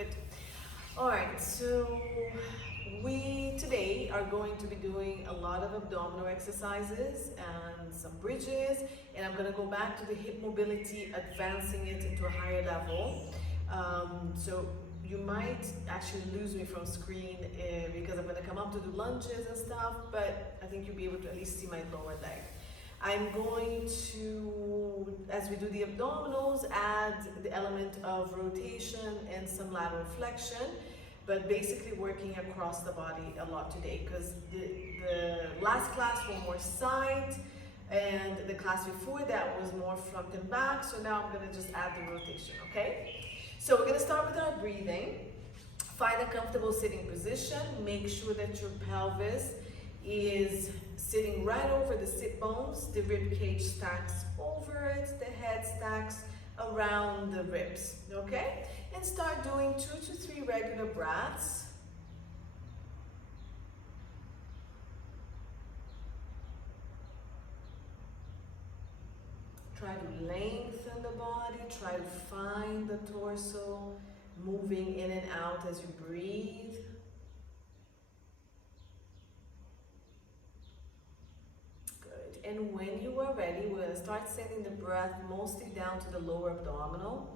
Good. All right, so we today are going to be doing a lot of abdominal exercises and some bridges, and I'm going to go back to the hip mobility, advancing it into a higher level. So you might actually lose me from screen because I'm going to come up to do lunges and stuff, but I think you'll be able to at least see my lower leg. I'm going to, as we do the abdominals, add the element of rotation and some lateral flexion, but basically working across the body a lot today because the last class was more side and the class before that was more front and back, so now I'm going to just add the rotation, okay? So we're going to start with our breathing. Find a comfortable sitting position. Make sure that your pelvis is sitting right over the sit bones, the rib cage stacks over it, the head stacks around the ribs, okay? And start doing 2 to 3 regular breaths. Try to lengthen the body, try to find the torso, moving in and out as you breathe. And when you are ready, we're going to start sending the breath mostly down to the lower abdominal,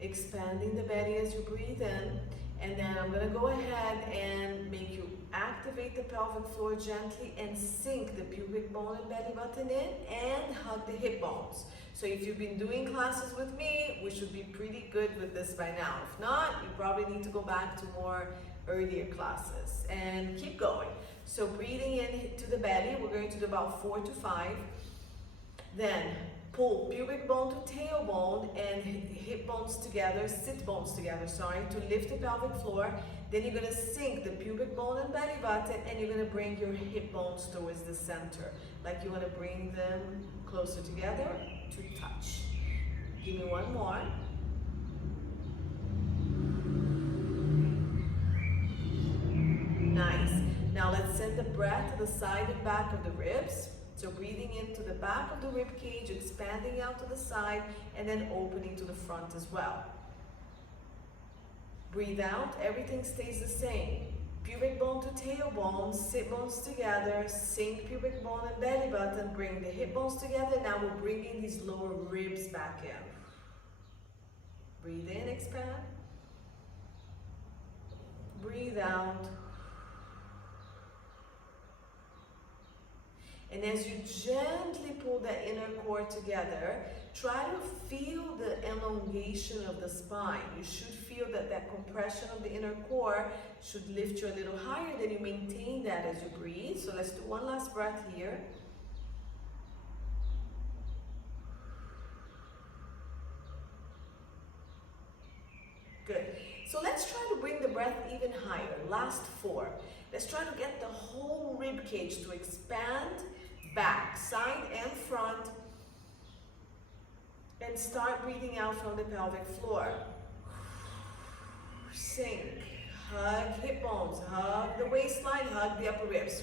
expanding the belly as you breathe in, and then I'm going to go ahead and make you activate the pelvic floor gently and sink the pubic bone and belly button in and hug the hip bones. So if you've been doing classes with me, we should be pretty good with this by now. If not, you probably need to go back to more earlier classes and keep going. So breathing in to the belly, we're going to do about 4 to 5. Then pull pubic bone to tailbone and hip bones together, sit bones together, sorry, to lift the pelvic floor. Then you're going to sink the pubic bone and belly button, and you're going to bring your hip bones towards the center. Like you want to bring them closer together to touch. Give me one more. Nice. Now let's send the breath to the side and back of the ribs. So breathing into the back of the rib cage, expanding out to the side, and then opening to the front as well. Breathe out, everything stays the same. Pubic bone to tailbone, sit bones together, sink pubic bone and belly button, bring the hip bones together. Now we're bringing these lower ribs back in. Breathe in, expand. Breathe out. And as you gently pull the inner core together, try to feel the elongation of the spine. You should feel that that compression of the inner core should lift you a little higher. Then you maintain that as you breathe. So let's do one last breath here. Good. So let's try to bring the breath even higher. Last 4. Let's try to get the whole rib cage to expand back, side and front, and start breathing out from the pelvic floor. Sink, hug hip bones, hug the waistline, hug the upper ribs.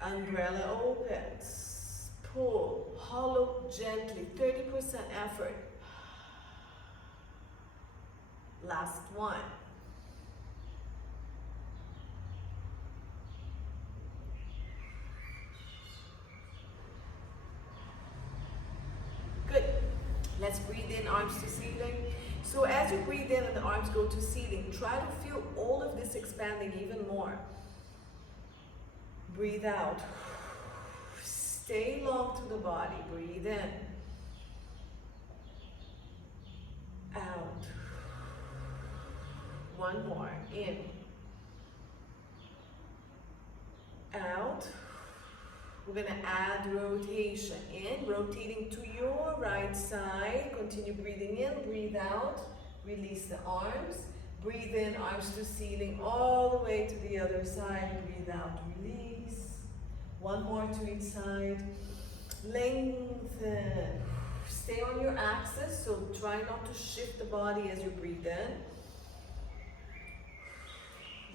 Umbrella opens, pull, hollow gently, 30% effort. Last one. Good. Let's breathe in, arms to ceiling. So as you breathe in and the arms go to ceiling, try to feel all of this expanding even more. Breathe out. Stay long to the body. Breathe in. Out. One more. In. Out. We're going to add rotation. In, rotating to your right side. Continue breathing in, breathe out. Release the arms. Breathe in, arms to ceiling, all the way to the other side. Breathe out, release. One more to each side. Lengthen. Stay on your axis, so try not to shift the body as you breathe in.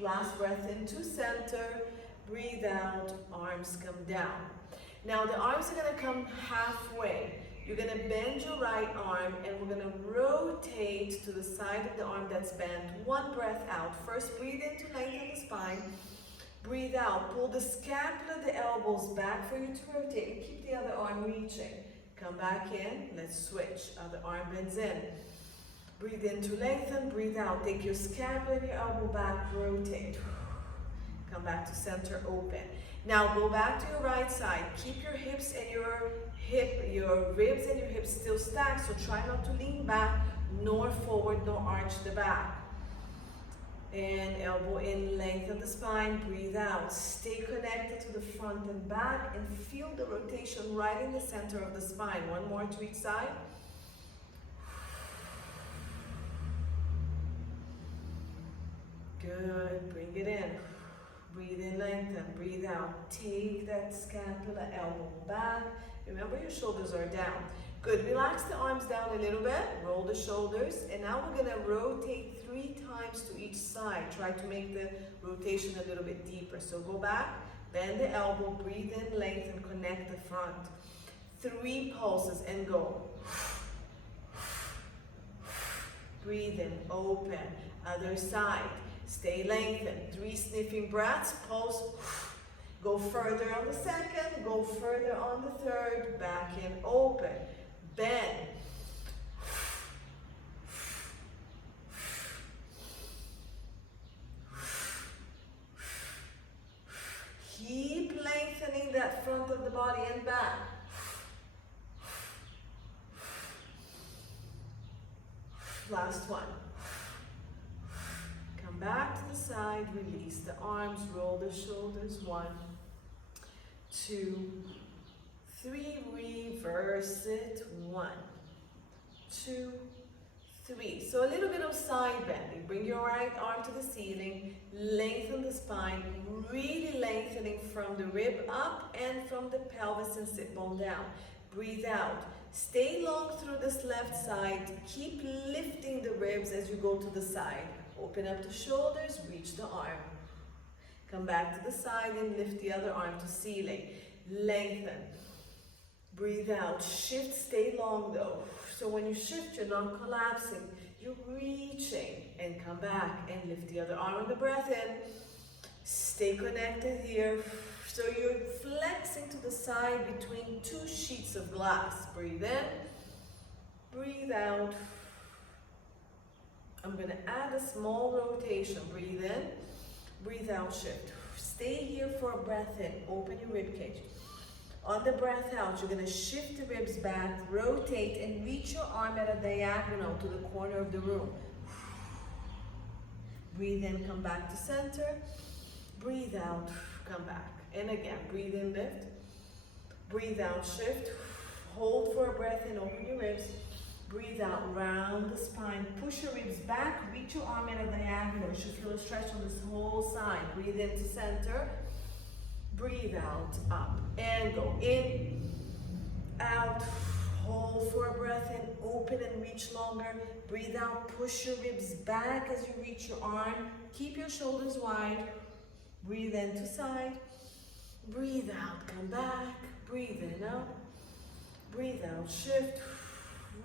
Last breath into center. Breathe out, arms come down. Now the arms are going to come halfway. You're gonna bend your right arm and we're gonna rotate to the side of the arm that's bent. One breath out. First, breathe in to lengthen the spine. Breathe out. Pull the scapula, the elbows back for you to rotate and keep the other arm reaching. Come back in. Let's switch. Other arm bends in. Breathe in to lengthen. Breathe out. Take your scapula and your elbow back. Rotate. Come back to center, open. Now go back to your right side. Keep your hips and your ribs and your hips still stacked. So try not to lean back, nor forward, nor arch the back. And elbow in, lengthen the spine, breathe out. Stay connected to the front and back and feel the rotation right in the center of the spine. One more to each side. Good, bring it in. Breathe in, lengthen, breathe out. Take that scapula, elbow back. Remember your shoulders are down. Good, relax the arms down a little bit, roll the shoulders, and now we're gonna rotate 3 times to each side. Try to make the rotation a little bit deeper. So go back, bend the elbow, breathe in, lengthen, connect the front. 3 pulses and go. Breathe in, open, other side. Stay lengthened, 3 sniffing breaths, pulse. Go further on the second, go further on the third, back in, open. Bend. Keep lengthening that front of the body and back. Last one. Come back to the side, release the arms, roll the shoulders. 1, 2, 3, reverse it. 1, 2, 3. So a little bit of side bending. Bring your right arm to the ceiling, lengthen the spine, really lengthening from the rib up and from the pelvis and sit bone down. Breathe out. Stay long through this left side. Keep lifting the ribs as you go to the side. Open up the shoulders, reach the arm. Come back to the side and lift the other arm to ceiling. Lengthen. Breathe out. Shift, stay long though. So when you shift, you're not collapsing. You're reaching. And come back and lift the other arm on the breath in. Stay connected here. So you're flexing to the side between 2 sheets of glass. Breathe in. Breathe out. I'm going to add a small rotation. Breathe in, breathe out, shift. Stay here for a breath in. Open your rib cage. On the breath out, you're going to shift the ribs back, rotate, and reach your arm at a diagonal to the corner of the room. Breathe in, come back to center. Breathe out, come back. And again, breathe in, lift. Breathe out, shift. Hold for a breath in, open your ribs. Breathe out, round the spine, push your ribs back, reach your arm at a diagonal. You should feel a stretch on this whole side. Breathe into center, breathe out, up, and go in, out, hold for a breath in, open and reach longer. Breathe out, push your ribs back as you reach your arm. Keep your shoulders wide. Breathe in to side, breathe out, come back, breathe in, out, breathe out, shift.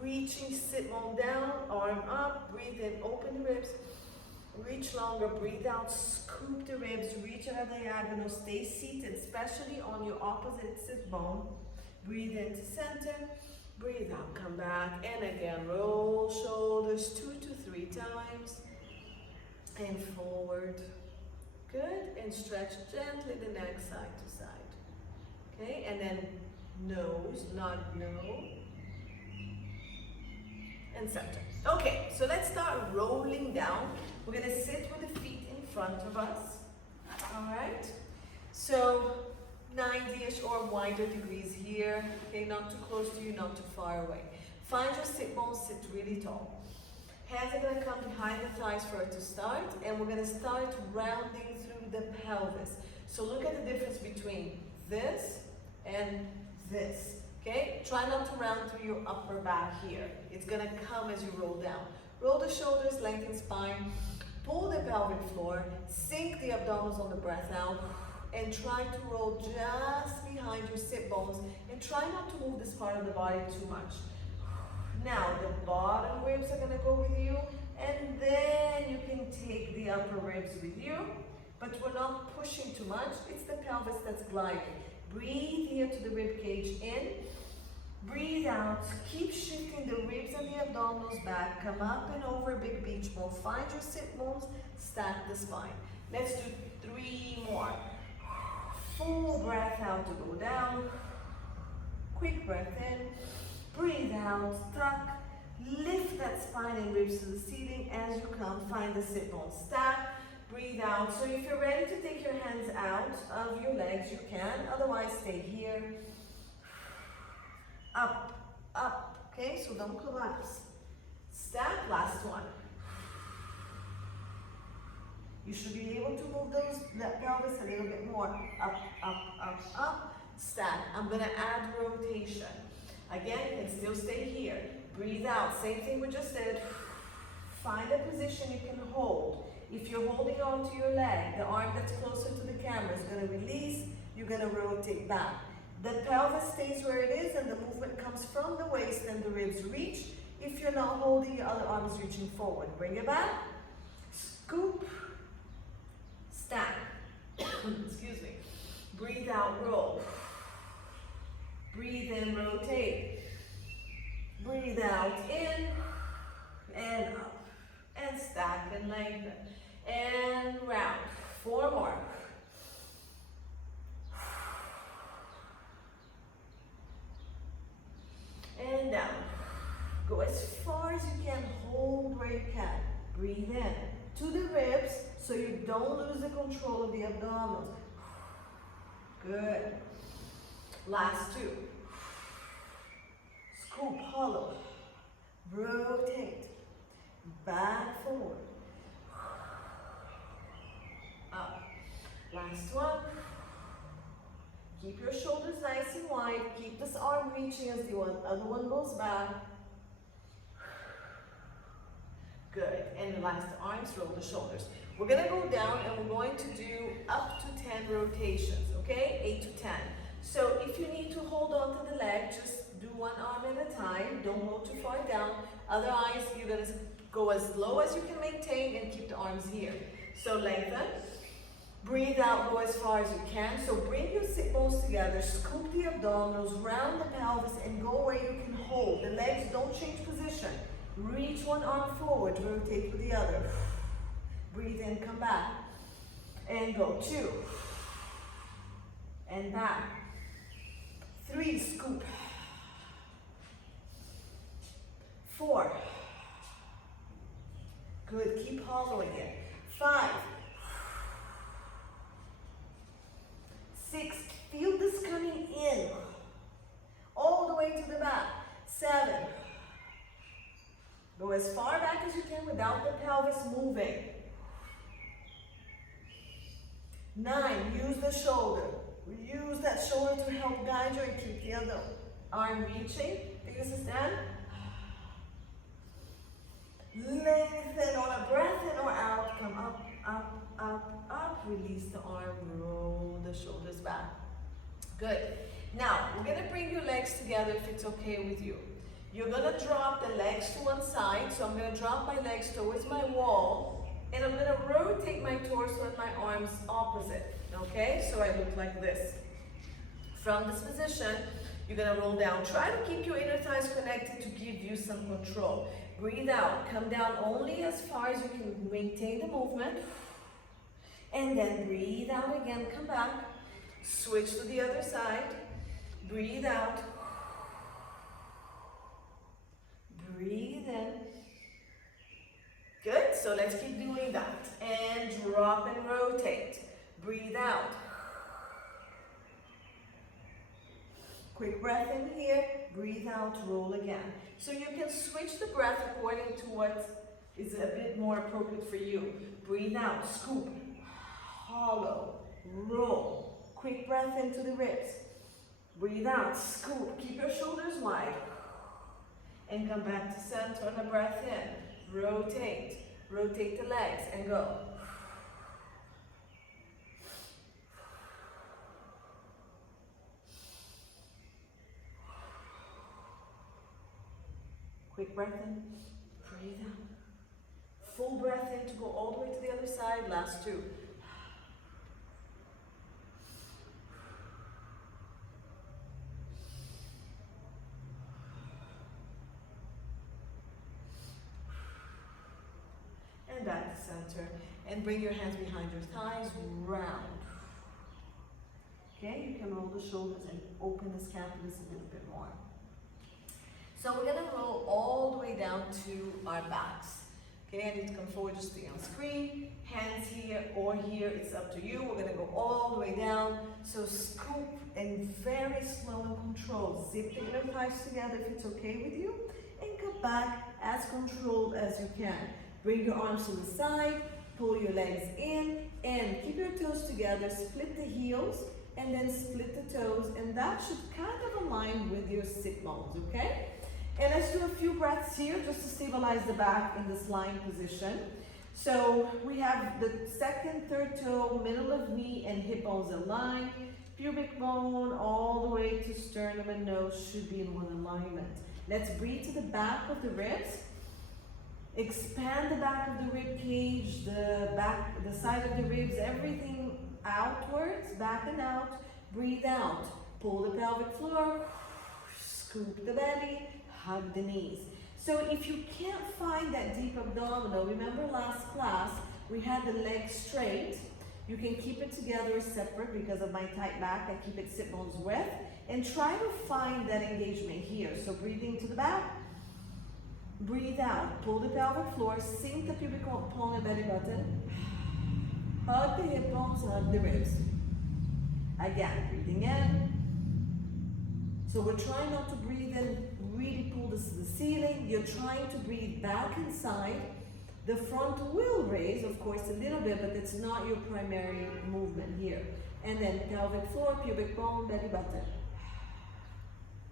Reaching, sit bone down, arm up, breathe in, open the ribs, reach longer, breathe out, scoop the ribs, reach at a diagonal, stay seated, especially on your opposite sit bone. Breathe into center, breathe out, come back, and again, roll shoulders 2 to 3 times, and forward. Good, and stretch gently the neck side to side. Okay, and then nose, not no. And center. Okay, so let's start rolling down. We're gonna sit with the feet in front of us. All right, so 90-ish or wider degrees here. Okay, not too close to you, not too far away. Find your sit bones, sit really tall. Hands are gonna come behind the thighs for it to start, and we're gonna start rounding through the pelvis. So look at the difference between this and this. Okay, try not to round through your upper back here. It's gonna come as you roll down. Roll the shoulders, lengthen spine, pull the pelvic floor, sink the abdominals on the breath out, and try to roll just behind your sit bones and try not to move this part of the body too much. Now the bottom ribs are gonna go with you, and then you can take the upper ribs with you, but we're not pushing too much. It's the pelvis that's gliding. Breathe here to the rib cage in. Breathe out. Keep shifting the ribs and the abdominals back. Come up and over a big beach ball. Find your sit bones. Stack the spine. Let's do 3 more. Full breath out to go down. Quick breath in. Breathe out. Tuck. Lift that spine and ribs to the ceiling as you come. Find the sit bones. Stack. Breathe out. So if you're ready to take your hands out of your legs, you can. Otherwise, stay here. Up, up. Okay, so don't collapse. Stack. Last one. You should be able to move that pelvis a little bit more. Up, up, up, up. Stack. I'm going to add rotation. Again, you can still stay here. Breathe out. Same thing we just did. Find a position you can hold. If you're holding on to your leg, the arm that's closer to the camera is going to release. You're going to rotate back. The pelvis stays where it is and the movement comes from the waist and the ribs reach. If you're not holding, your other arm is reaching forward. Bring it back. Scoop. Stack. Excuse me. Breathe out, roll. Breathe in, rotate. Breathe out, in and up. And stack and lengthen. And round. 4 more. And down. Go as far as you can. Hold where you can. Breathe in to the ribs so you don't lose the control of the abdominals. Good. Last 2. Scoop, hollow. Rotate. Back, forward. Up. Last one. Keep your shoulders nice and wide. Keep this arm reaching as the other one goes back. Good. And relax the arms, roll the shoulders. We're going to go down and we're going to do up to 10 rotations, okay? 8 to 10. So if you need to hold on to the leg, just do one arm at a time. Don't go too far down. Otherwise, you're going to go as low as you can maintain and keep the arms here. So lengthen. Breathe out, go as far as you can. So bring your sit bones together, scoop the abdominals, round the pelvis, and go where you can hold. The legs don't change position. Reach one arm forward, rotate with the other. Breathe in, come back. And go 2. And back. 3, scoop. 4. Good, keep hollowing it. 5. 6, feel this coming in. All the way to the back. 7. Go as far back as you can without the pelvis moving. 9, use the shoulder. Use that shoulder to help guide you and keep the other arm reaching. Take this a stand. Lengthen on a breath in or out. Come up, up, up, up. Release the arm. Roll the shoulders back. Good. Now, we're going to bring your legs together if it's okay with you. You're going to drop the legs to one side. So I'm going to drop my legs towards my wall. And I'm going to rotate my torso and my arms opposite. Okay? So I look like this. From this position, you're going to roll down. Try to keep your inner thighs connected to give you some control. Breathe out. Come down only as far as you can maintain the movement. And then breathe out again. Come back. Switch to the other side. Breathe out. Breathe in. Good. So let's keep doing that. And drop and rotate. Breathe out. Quick breath in here. Breathe out. Roll again. So you can switch the breath according to what is a bit more appropriate for you. Breathe out. Scoop. Hollow. Roll. Quick breath into the ribs. Breathe out. Scoop. Keep your shoulders wide. And come back to center on a breath in. Rotate. Rotate the legs and go. breath in, breathe out. Full breath in to go all the way to the other side. Last two. And back to center. And bring your hands behind your thighs, round. Okay, you can roll the shoulders and open the scapulus a little bit more. So we're gonna roll all the way down to our backs. Okay, I need to come forward, just stay on screen. Hands here or here, it's up to you. We're gonna go all the way down. So scoop and very slow and controlled. Zip the inner thighs together if it's okay with you. And come back as controlled as you can. Bring your arms to the side, pull your legs in, and keep your toes together. Split the heels, and then split the toes, and that should kind of align with your sit bones, okay? And let's do a few breaths here just to stabilize the back in this lying position. So we have the second, third toe, middle of knee and hip bones aligned. Pubic bone all the way to sternum and nose should be in one alignment. Let's breathe to the back of the ribs. Expand the back of the rib cage, the side of the ribs, everything outwards, back and out. Breathe out. Pull the pelvic floor. Scoop the belly. Hug the knees. So if you can't find that deep abdominal, remember last class, we had the legs straight. You can keep it together or separate because of my tight back. I keep it sit bones width. And try to find that engagement here. So breathing to the back. Breathe out, pull the pelvic floor, sink the pubic bone and belly button. Hug the hip bones, hug the ribs. Again, breathing in. So we're trying not to breathe in, really pull this to the ceiling. You're trying to breathe back inside. The front will raise, of course, a little bit, but it's not your primary movement here. And then pelvic floor, pubic bone, belly button.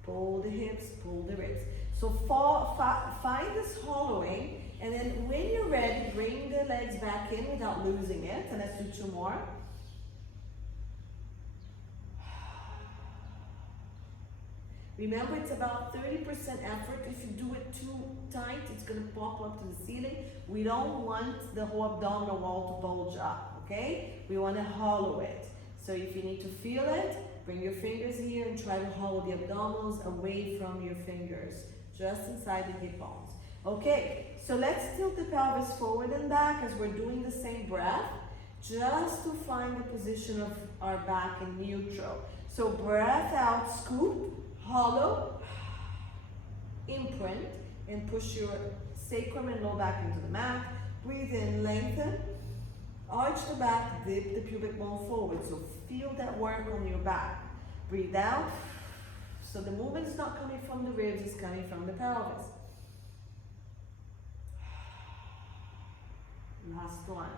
Pull the hips, pull the ribs. So find this hollowing, and then when you're ready, bring the legs back in without losing it. And let's do two more. Remember, it's about 30% effort. If you do it too tight, it's going to pop up to the ceiling. We don't want the whole abdominal wall to bulge up, okay? We want to hollow it. So if you need to feel it, bring your fingers here and try to hollow the abdominals away from your fingers, just inside the hip bones. Okay, so let's tilt the pelvis forward and back as we're doing the same breath, just to find the position of our back in neutral. So breath out, scoop, hollow, imprint, and push your sacrum and low back into the mat. Breathe in, lengthen, arch the back, dip the pubic bone forward. So feel that work on your back. Breathe out. So the movement is not coming from the ribs, it's coming from the pelvis. Last one.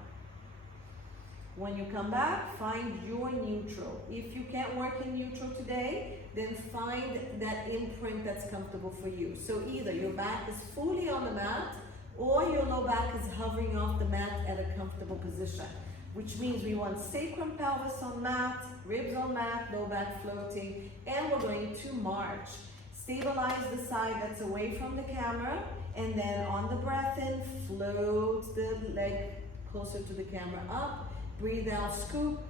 When you come back, find your neutral. If you can't work in neutral today, then find that imprint that's comfortable for you. So either your back is fully on the mat, or your low back is hovering off the mat at a comfortable position, which means we want sacrum, pelvis on mat, ribs on mat, low back floating, and we're going to march. Stabilize the side that's away from the camera, and then on the breath in, float the leg closer to the camera up. Breathe out, scoop.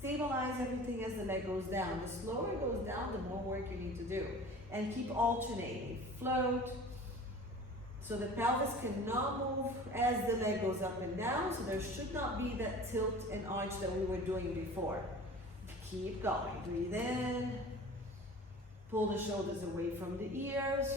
Stabilize everything as the leg goes down. The slower it goes down, the more work you need to do. And keep alternating. Float. So the pelvis cannot move as the leg goes up and down, so there should not be that tilt and arch that we were doing before. Keep going. Breathe in. Pull the shoulders away from the ears.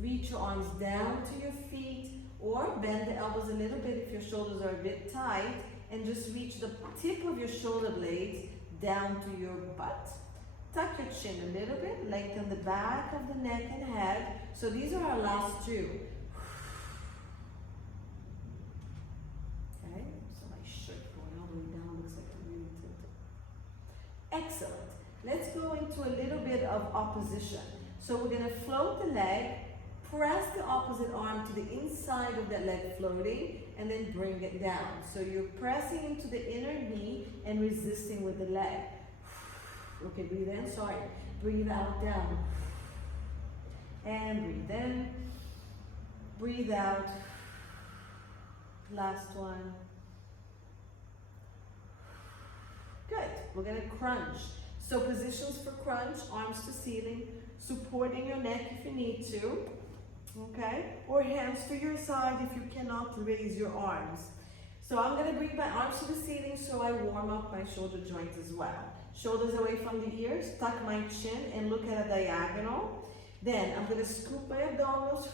Reach your arms down to your feet, or bend the elbows a little bit if your shoulders are a bit tight, and just reach the tip of your shoulder blades down to your butt. Tuck your chin a little bit, lengthen the back of the neck and head. So these are our last two. Okay, so my shirt going all the way down looks like I'm really tilted. Excellent. Let's go into a little bit of opposition. So we're going to float the leg, press the opposite arm to the inside of that leg floating, and then bring it down. So you're pressing into the inner knee and resisting with the leg. Okay, breathe in, sorry. Breathe out, down. And breathe in, breathe out. Last one. Good. We're going to crunch. So positions for crunch, arms to ceiling, supporting your neck if you need to, okay? Or hands to your side if you cannot raise your arms. So I'm going to bring my arms to the ceiling so I warm up my shoulder joints as well. Shoulders away from the ears, tuck my chin and look at a diagonal. Then I'm going to scoop my abdominals,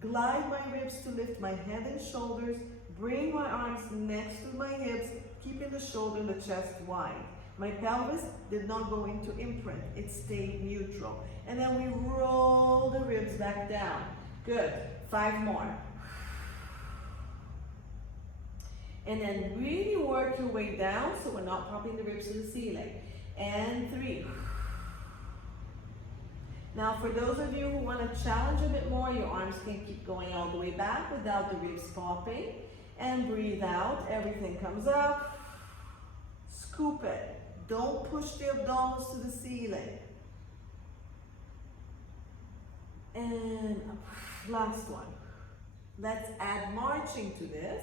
glide my ribs to lift my head and shoulders, bring my arms next to my hips, keeping the shoulder and the chest wide. My pelvis did not go into imprint, it stayed neutral. And then we roll the ribs back down. Good, 5 more. And then really work your way down so we're not popping the ribs to the ceiling. And 3. Now for those of you who want to challenge a bit more, your arms can keep going all the way back without the ribs popping. And breathe out, everything comes up. Scoop it. Don't push the abdominals to the ceiling. And last one. Let's add marching to this.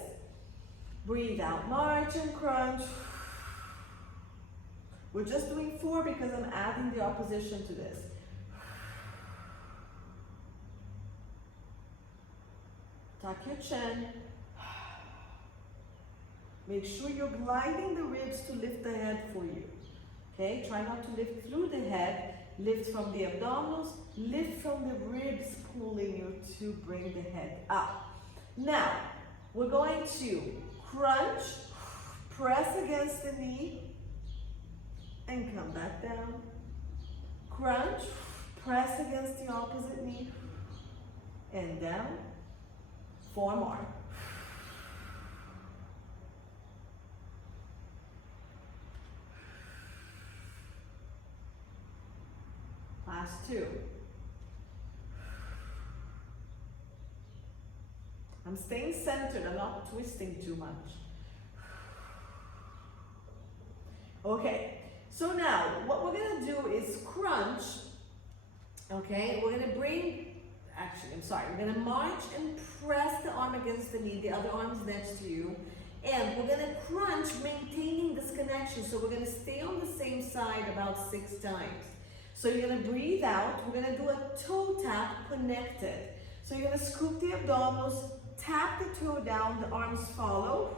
Breathe out, march and crunch. We're just doing 4 because I'm adding the opposition to this. Tuck your chin. Make sure you're gliding the ribs to lift the head for you. Okay, try not to lift through the head. Lift from the abdominals, lift from the ribs, pulling you to bring the head up. Now, we're going to crunch, press against the knee, and come back down. Crunch, press against the opposite knee, and down. 4 more. Last 2. I'm staying centered, I'm not twisting too much. Okay, so now what we're gonna do is crunch, okay? We're gonna we're gonna march and press the arm against the knee, the other arm's next to you, and we're gonna crunch, maintaining this connection. So we're gonna stay on the same side about 6 times. So you're gonna breathe out, we're gonna do a toe tap connected. So you're gonna scoop the abdominals, tap the toe down, the arms follow,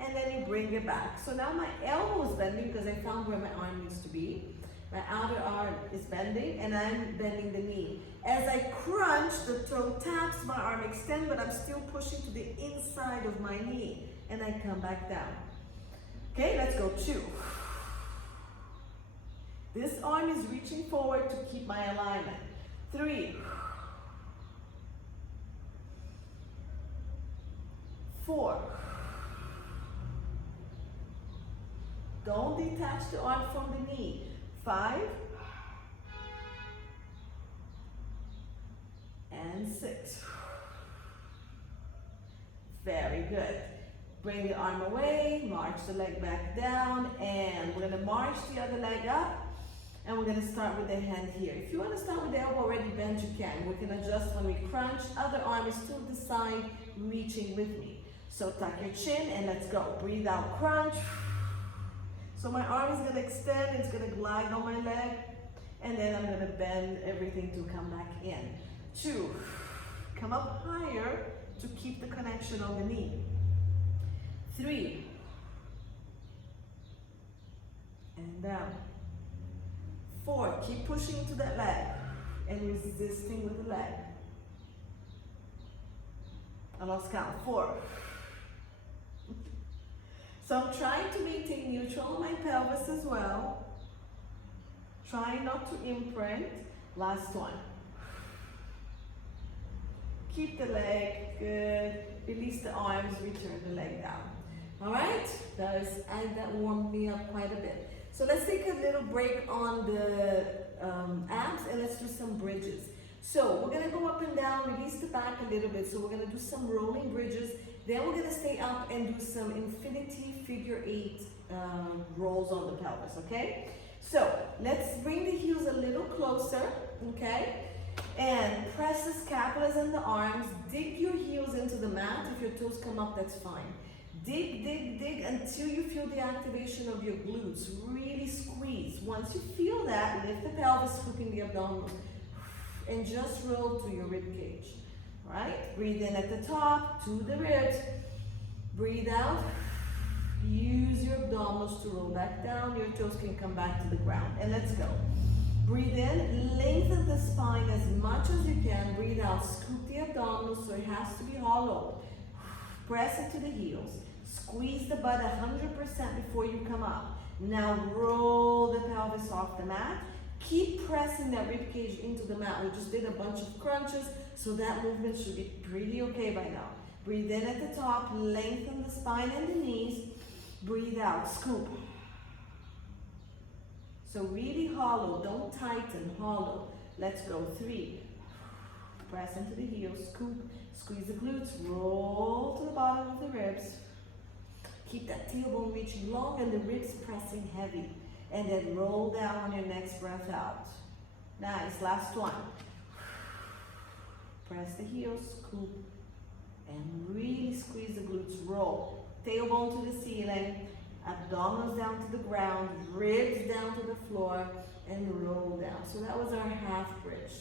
and then you bring it back. So now my elbow is bending because I found where my arm needs to be. My outer arm is bending and I'm bending the knee. As I crunch, the toe taps, my arm extends, but I'm still pushing to the inside of my knee. And I come back down. Okay, let's go 2. This arm is reaching forward to keep my alignment. 3. 4. Don't detach the arm from the knee. 5. And 6. Very good. Bring the arm away, march the leg back down, and we're gonna march the other leg up, and we're gonna start with the hand here. If you wanna start with the elbow already bent, you can. We can adjust when we crunch. Other arm is to the side, reaching with me. So tuck your chin and let's go. Breathe out, crunch. So my arm is gonna extend, it's gonna glide on my leg, and then I'm gonna bend everything to come back in. 2, come up higher to keep the connection on the knee. 3, and down. 4, keep pushing into that leg and resisting with the leg. I lost count. 4. So I'm trying to maintain neutral on my pelvis as well. Trying not to imprint. Last one. Keep the leg, good. Release the arms, return the leg down. All right, that warmed me up quite a bit. So let's take a little break on the abs and let's do some bridges. So we're gonna go up and down, release the back a little bit. So we're gonna do some rolling bridges. Then we're gonna stay up and do some infinity figure 8 rolls on the pelvis, okay? So let's bring the heels a little closer, okay? And press the scapulas and the arms. Dig your heels into the mat. If your toes come up, that's fine. Dig, dig, dig until you feel the activation of your glutes. Really squeeze. Once you feel that, lift the pelvis, scooping the abdominals. And just roll to your rib cage. Right? Breathe in at the top, to the ribs. Breathe out. Use your abdominals to roll back down. Your toes can come back to the ground. And let's go. Breathe in, lengthen the spine as much as you can. Breathe out, scoop the abdominals so it has to be hollow. Press it to the heels. Squeeze the butt 100% before you come up. Now roll the pelvis off the mat. Keep pressing that rib cage into the mat. We just did a bunch of crunches, so that movement should be pretty okay by now. Breathe in at the top, lengthen the spine and the knees. Breathe out, scoop. So really hollow, don't tighten, hollow. Let's go, 3. Press into the heels, scoop, squeeze the glutes, roll to the bottom of the ribs. Keep that tailbone reaching long and the ribs pressing heavy. And then roll down on your next breath out. Nice, last one. Press the heels, scoop, and really squeeze the glutes, roll. Tailbone to the ceiling. Abdominals down to the ground, ribs down to the floor, and roll down. So that was our half bridge.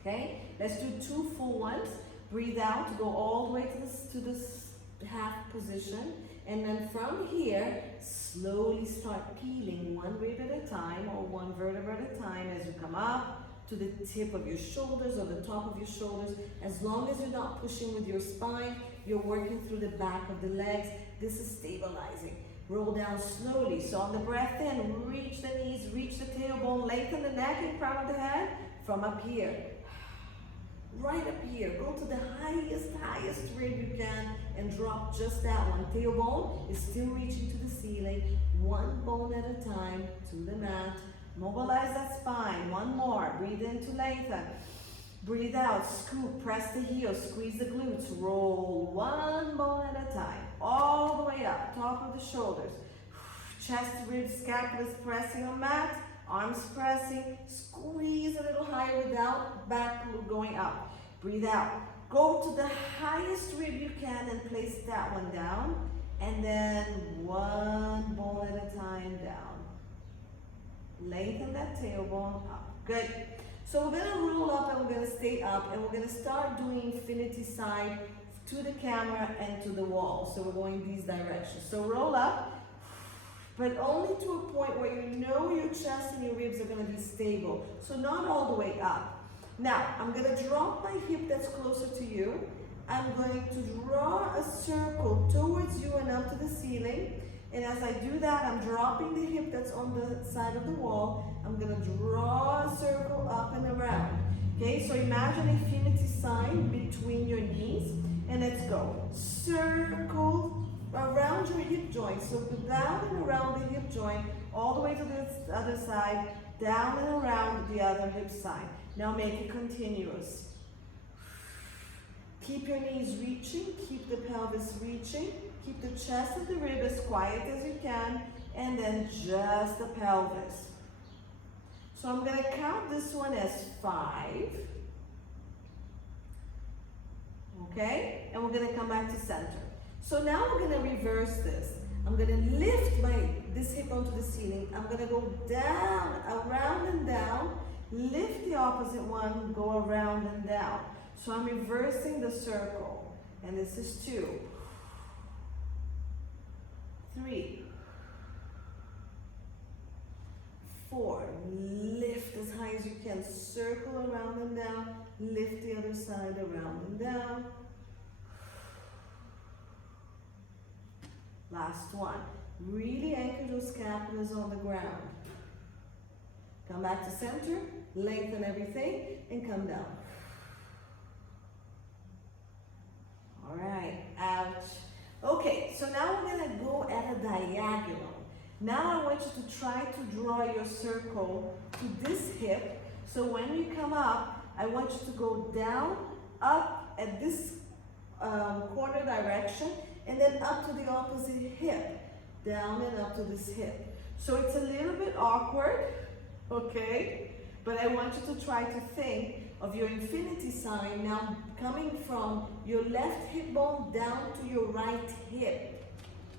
Okay, let's do 2 full ones. Breathe out, go all the way to this half position, and then from here, slowly start peeling one rib at a time or one vertebra at a time as you come up to the tip of your shoulders or the top of your shoulders. As long as you're not pushing with your spine, you're working through the back of the legs. This is stabilizing. Roll down slowly. So on the breath in, reach the knees, reach the tailbone, lengthen the neck and crown of the head from up here. Right up here. Go to the highest rib you can and drop just that one. Tailbone is still reaching to the ceiling. One bone at a time to the mat. Mobilize that spine. One more. Breathe in to lengthen. Breathe out. Scoop. Press the heels. Squeeze the glutes. Roll one bone at a time. All the way up, top of the shoulders. Chest, ribs, scapulas pressing on mat, arms pressing. Squeeze a little higher without back going up. Breathe out. Go to the highest rib you can and place that one down. And then one bone at a time down. Lengthen that tailbone up. Good. So we're going to roll up and we're going to stay up and we're going to start doing infinity side to the camera and to the wall. So we're going these directions. So roll up, but only to a point where you know your chest and your ribs are going to be stable. So not all the way up. Now, I'm going to drop my hip that's closer to you. I'm going to draw a circle towards you and up to the ceiling. And as I do that, I'm dropping the hip that's on the side of the wall. I'm going to draw a circle up and around. Okay, so imagine an infinity sign between your knees. And let's go. Circle around your hip joint. So go down and around the hip joint, all the way to the other side, down and around the other hip side. Now make it continuous. Keep your knees reaching, keep the pelvis reaching, keep the chest and the rib as quiet as you can, and then just the pelvis. So I'm going to count this one as 5. Okay, and we're going to come back to center. So now we're going to reverse this. I'm going to lift this hip onto the ceiling. I'm going to go down, around and down, lift the opposite one, go around and down. So I'm reversing the circle. And this is 2, 3, 4. Lift as high as you can. Circle around and down. Lift the other side around and down. Last one. Really anchor those scapulas on the ground. Come back to center. Lengthen everything and come down. All right. Out. Okay, so now we're going to go at a diagonal. Now I want you to try to draw your circle to this hip. So when you come up, I want you to go down, up at this corner direction, and then up to the opposite hip. Down and up to this hip. So it's a little bit awkward, okay? But I want you to try to think of your infinity sign, now coming from your left hip bone down to your right hip.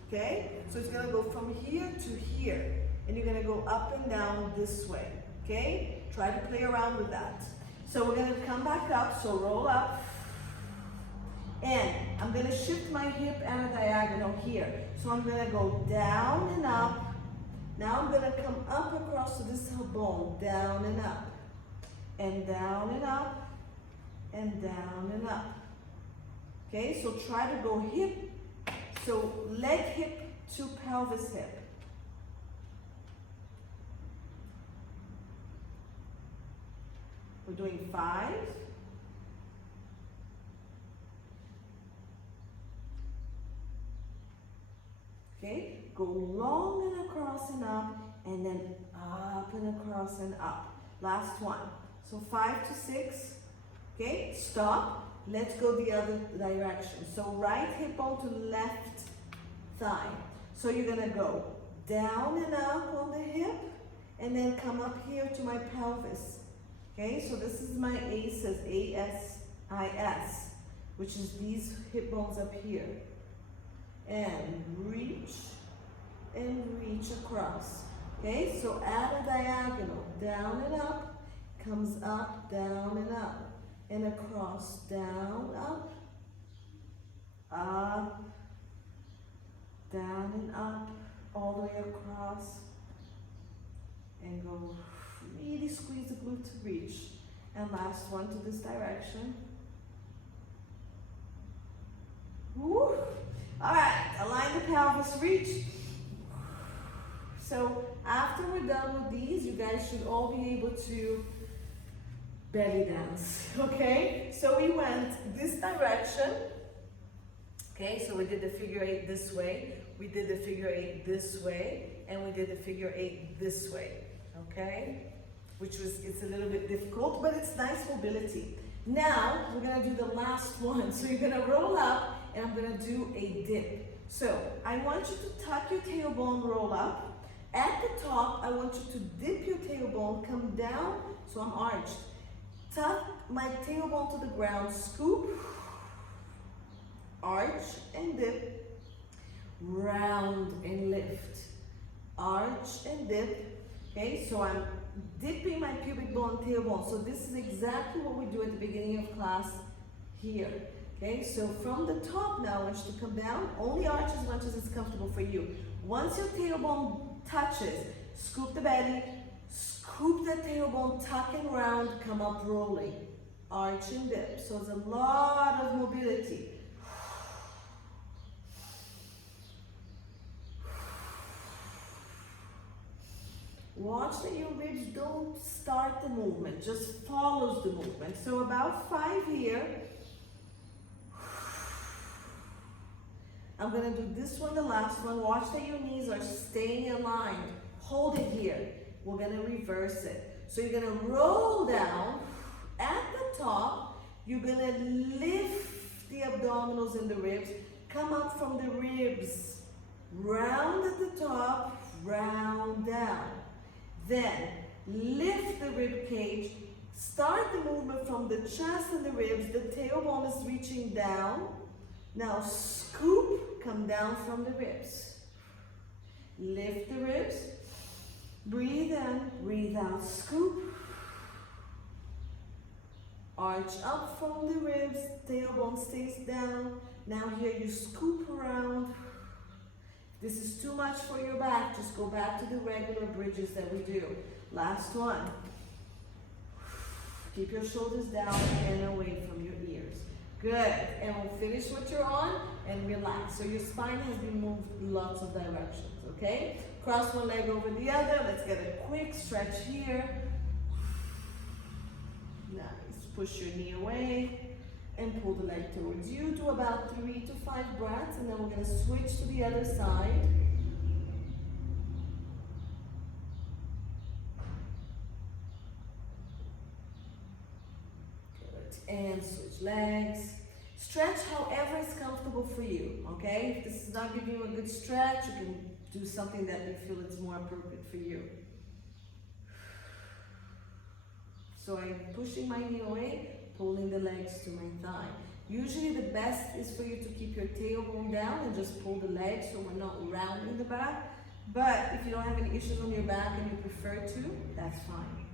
Okay? So it's gonna go from here to here. And you're gonna go up and down this way. Okay? Try to play around with that. So we're gonna come back up, so roll up. And I'm gonna shift my hip and a diagonal here. So I'm gonna go down and up. Now I'm gonna come up across to this hip bone, down and up. And down and up. And down and up. Okay, so try to go hip, so leg hip to pelvis hip. We're doing 5. Okay, go long and across and up, and then up and across and up. Last one. So 5 to 6. Okay, stop. Let's go the other direction. So right hip bone to left thigh. So you're gonna go down and up on the hip, and then come up here to my pelvis. Okay, so this is my ACES, A-S-I-S, which is these hip bones up here. And reach across. Okay, so add a diagonal, down and up, comes up, down and up, and across, down, up, down and up, all the way across, and go really squeeze the glute to reach. And last one to this direction. Woo. All right, align the pelvis, reach. So after we're done with these, you guys should all be able to belly dance, okay? So we went this direction. Okay, so we did the figure 8 this way, we did the figure 8 this way, and we did the figure 8 this way, okay? It's a little bit difficult, but it's nice mobility. Now, we're gonna do the last one. So you're gonna roll up, and I'm gonna do a dip. So, I want you to tuck your tailbone, roll up. At the top, I want you to dip your tailbone, come down, so I'm arched. Tuck my tailbone to the ground, scoop, arch and dip, round and lift, arch and dip. Okay, so I'm dipping my pubic bone, tailbone. So this is exactly what we do at the beginning of class here. Okay, so from the top now, I want you to come down, only arch as much as it's comfortable for you. Once your tailbone touches, scoop the belly, scoop the tailbone, tuck and round, come up rolling, arch and dip. So it's a lot of mobility. Watch that your ribs don't start the movement, just follows the movement. So about 5 here. I'm gonna do this one, the last one. Watch that your knees are staying aligned. Hold it here. We're gonna reverse it. So you're gonna roll down. At the top, you're gonna lift the abdominals and the ribs. Come up from the ribs. Round at the top, round down. Then lift the rib cage. Start the movement from the chest and the ribs. The tailbone is reaching down. Now scoop, come down from the ribs. Lift the ribs. Breathe in, breathe out, scoop. Arch up from the ribs, tailbone stays down. Now here you scoop around. If this is too much for your back, just go back to the regular bridges that we do. Last one. Keep your shoulders down and away from your ears. Good, and we'll finish what you're on and relax. So your spine has been moved lots of directions, okay? Cross one leg over the other. Let's get a quick stretch here. Nice, push your knee away and pull the leg towards you. Do about 3 to 5 breaths, and then we're gonna switch to the other side. And switch legs. Stretch however is comfortable for you, okay? If this is not giving you a good stretch, you can do something that you feel is more appropriate for you. So I'm pushing my knee away, pulling the legs to my thigh. Usually the best is for you to keep your tailbone down and just pull the legs so we're not rounding the back. But if you don't have any issues on your back and you prefer to, that's fine.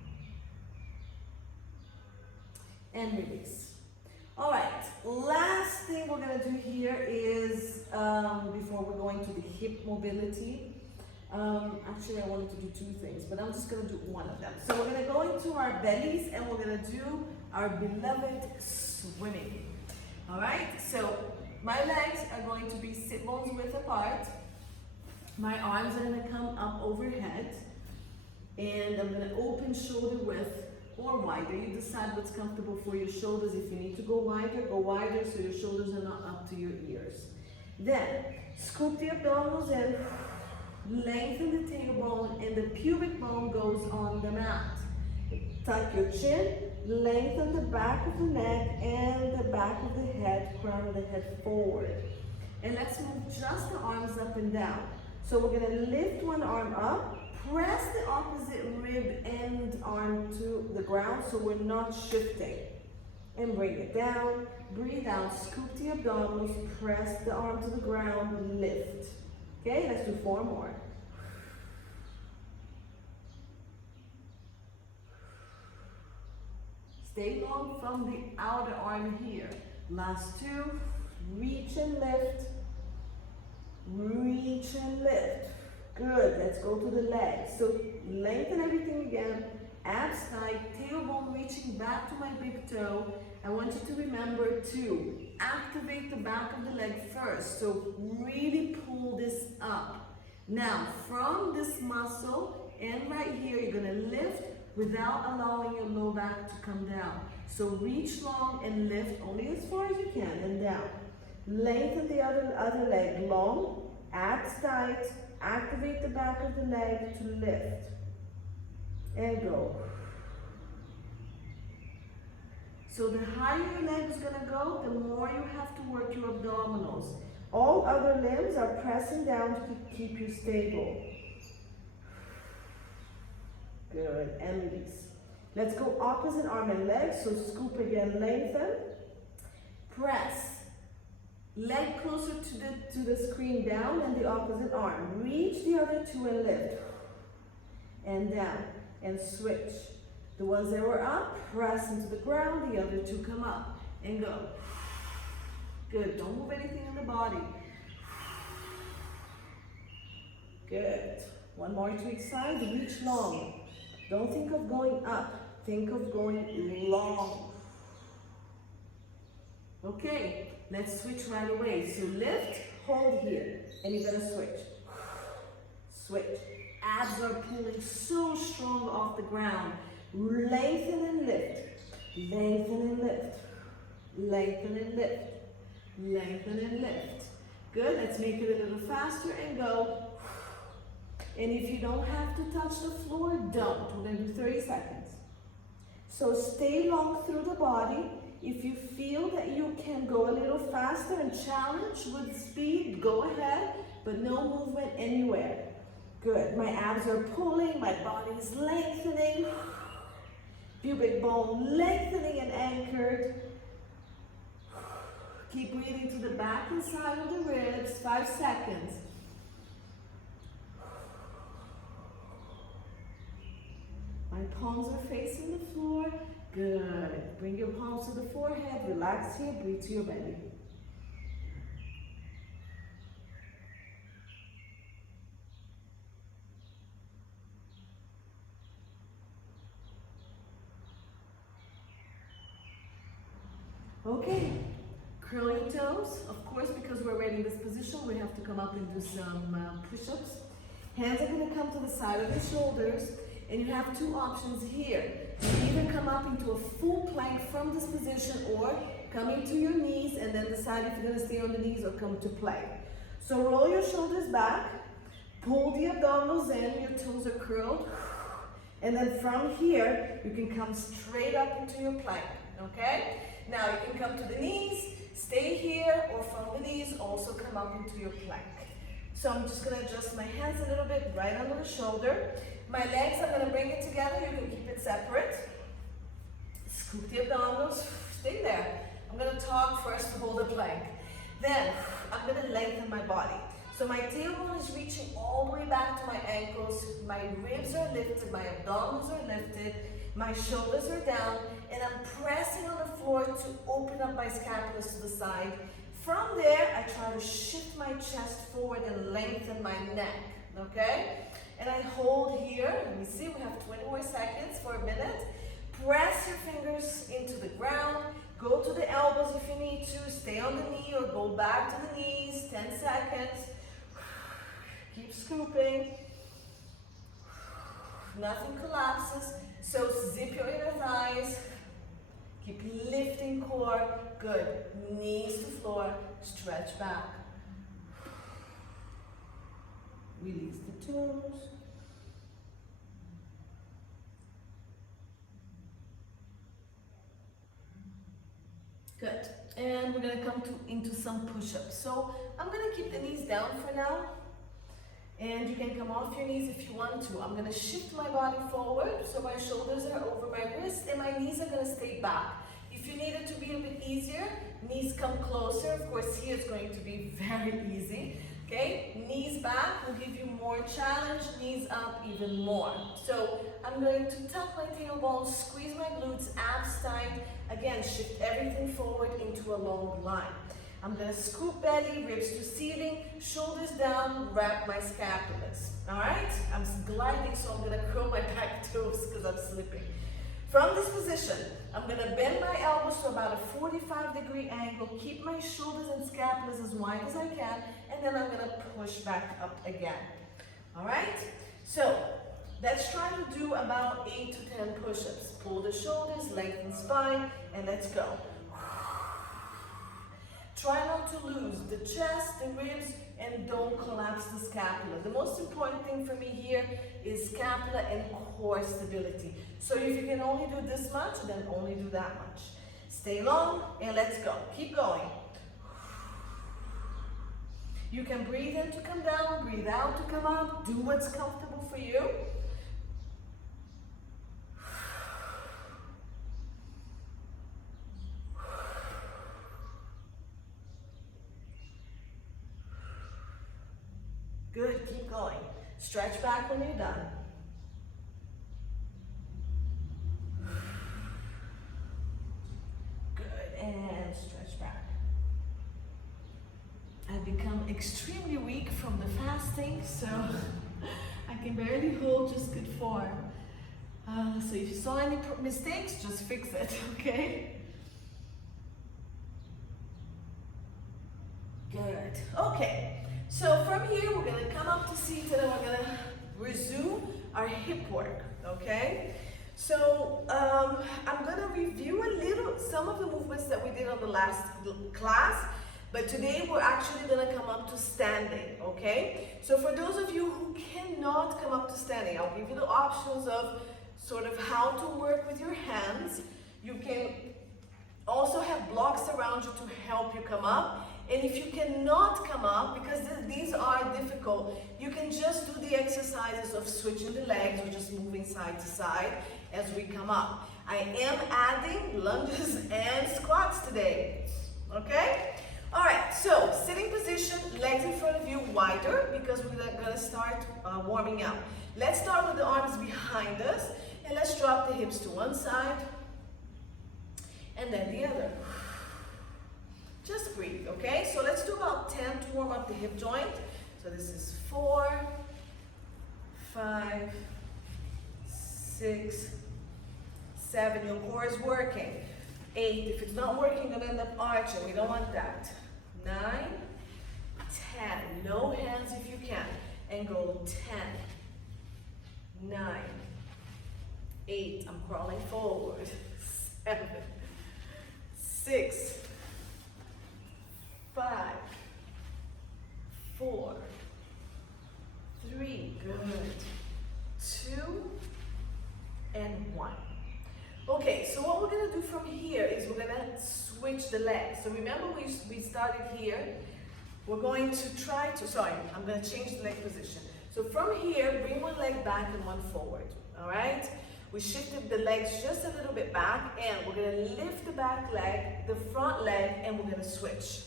And release. All right, last thing we're gonna do here is, before we're going to the hip mobility, actually I wanted to do two things, but I'm just gonna do one of them. So we're gonna go into our bellies and we're gonna do our beloved swimming. All right, so my legs are going to be sit bones width apart. My arms are gonna come up overhead, and I'm gonna open shoulder width or wider. You decide what's comfortable for your shoulders. If you need to go wider so your shoulders are not up to your ears. Then, scoop the abdominals in, lengthen the tailbone, and the pubic bone goes on the mat. Tuck your chin, lengthen the back of the neck and the back of the head, crown of the head forward. And let's move just the arms up and down. So we're gonna lift one arm up, press the opposite rib and arm to the ground so we're not shifting. And bring it down, breathe out, scoop the abdominals, press the arm to the ground, lift. Okay, let's do 4 more. Stay long from the outer arm here. Last 2, reach and lift, reach and lift. Good, let's go to the legs. So lengthen everything again, abs tight, tailbone reaching back to my big toe. I want you to remember to activate the back of the leg first. So really pull this up. Now from this muscle and right here, you're gonna lift without allowing your low back to come down. So reach long and lift only as far as you can and down. Lengthen the other leg long, abs tight, activate the back of the leg to lift. And go. So the higher your leg is gonna go, the more you have to work your abdominals. All other limbs are pressing down to keep you stable. Good, and release. Let's go opposite arm and leg. So scoop again, lengthen. Press. Leg closer to the screen down and the opposite arm. Reach the other 2 and lift. And down. And switch. The ones that were up, press into the ground. The other 2 come up. And go. Good. Don't move anything in the body. Good. One more to each side. Reach long. Don't think of going up. Think of going long. Okay, let's switch right away. So lift, hold here, and you're gonna switch. Switch. Abs are pulling so strong off the ground. Lengthen and lift. Lengthen and lift. Lengthen and lift. Lengthen and lift. Good, let's make it a little faster and go. And if you don't have to touch the floor, don't. We're gonna do 30 seconds. So stay long through the body. If you feel that you can go a little faster and challenge with speed, go ahead, but no movement anywhere. Good, my abs are pulling, my body is lengthening. Pubic bone lengthening and anchored. Keep breathing to the back and side of the ribs, 5 seconds. My palms are facing the floor. Good. Bring your palms to the forehead. Relax here. Breathe to your belly. Okay. Curl your toes. Of course, because we're already in this position, we have to come up and do some push-ups. Hands are going to come to the side of the shoulders. And you have 2 options here. You either come up into a full plank from this position or come into your knees and then decide if you're going to stay on the knees or come to plank. So roll your shoulders back, pull the abdominals in, your toes are curled. And then from here, you can come straight up into your plank, okay? Now you can come to the knees, stay here, or from the knees, also come up into your plank. So I'm just going to adjust my hands a little bit right under the shoulder. My legs, I'm going to bring it together. You can keep it separate. Scoop the abdominals, stay there. I'm gonna talk first to hold the plank. Then, I'm gonna lengthen my body. So my tailbone is reaching all the way back to my ankles, my ribs are lifted, my abdominals are lifted, my shoulders are down, and I'm pressing on the floor to open up my scapulas to the side. From there, I try to shift my chest forward and lengthen my neck, okay? And I hold here, let me see, we have 20 more seconds for a minute. Press your fingers into the ground, go to the elbows if you need to, stay on the knee or go back to the knees, 10 seconds. Keep scooping. Nothing collapses, so zip your inner thighs. Keep lifting core, good. Knees to floor, stretch back. Release the toes. Good. And we're going to come into some push-ups. So I'm going to keep the knees down for now. And you can come off your knees if you want to. I'm going to shift my body forward so my shoulders are over my wrists and my knees are going to stay back. If you need it to be a bit easier, knees come closer. Of course, here it's going to be very easy. Okay, knees back will give you more challenge, knees up even more. So I'm going to tuck my tailbone, squeeze my glutes, abs tight. Again, shift everything forward into a long line. I'm going to scoop belly, ribs to ceiling, shoulders down, wrap my scapulas. All right? I'm gliding, so I'm going to curl my back toes because I'm slipping. From this position, I'm going to bend my elbows to about a 45-degree angle, keep my shoulders and scapulas as wide as I can, and then I'm going to push back up again. All right? So let's try to do about 8 to 10 push-ups. Pull the shoulders, lengthen spine, and let's go. Try not to lose the chest, the ribs, and don't collapse the scapula. The most important thing for me here is scapula and core stability. So if you can only do this much, then only do that much. Stay long, and let's go. Keep going. You can breathe in to come down, breathe out to come up. Do what's comfortable for you. Good, keep going. Stretch back when you're done. Good, and stretch back. I've become extremely weak from the fasting, so I can barely hold just good form. So if you saw any mistakes, just fix it, okay? Good, okay. So from here, we're going to come up to seated and we're going to resume our hip work, okay? So I'm going to review some of the movements that we did on the last class, but today we're actually going to come up to standing, okay? So for those of you who cannot come up to standing, I'll give you the options of sort of how to work with your hands. You can also have blocks around you to help you come up. And if you cannot come up, because these are difficult, you can just do the exercises of switching the legs or just moving side to side as we come up. I am adding lunges and squats today, okay? All right, so sitting position, legs in front of you wider because we're gonna start warming up. Let's start with the arms behind us and let's drop the hips to one side and then the other. Just breathe, okay? So let's do about 10 to warm up the hip joint. So this is 4, 5, 6, 7. Your core is working. 8. If it's not working, you're gonna end up arching. We don't want that. 9, 10. No hands if you can. And go 10, 9, 8. I'm crawling forward. 7, 6, 5, 4, 3, good, 2, and 1. Okay, so what we're going to do from here is we're going to switch the legs. So remember we started here. We're going to try to, I'm going to change the leg position. So from here, bring one leg back and one forward, all right? We shifted the legs just a little bit back, and we're gonna lift the back leg, the front leg, and we're gonna switch.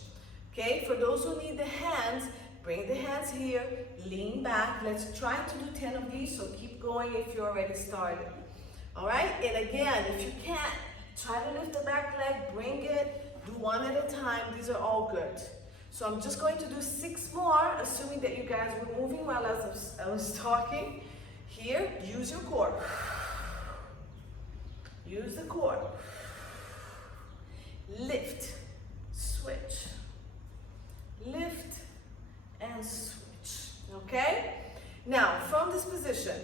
Okay, for those who need the hands, bring the hands here, lean back. Let's try to do 10 of these, so keep going if you already started. All right, and again, if you can't, try to lift the back leg, bring it, do one at a time. These are all good. So I'm just going to do 6 more, assuming that you guys were moving while I was talking. Here, use your core. Use the core. Lift, switch. Lift and switch, okay? Now, from this position,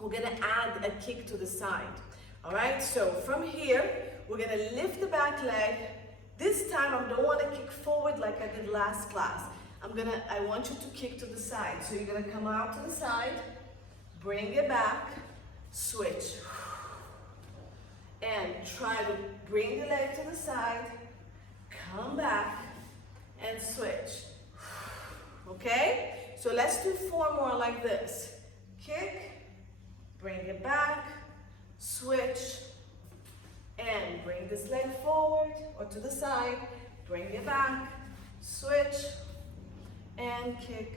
we're gonna add a kick to the side, all right? So from here, we're gonna lift the back leg. This time, I don't wanna kick forward like I did last class. I want you to kick to the side. So you're gonna come out to the side, bring it back, switch. And try to bring the leg to the side, come back, and switch. Okay? So let's do 4 more like this. Kick, bring it back, switch, and bring this leg forward or to the side, bring it back, switch, and kick,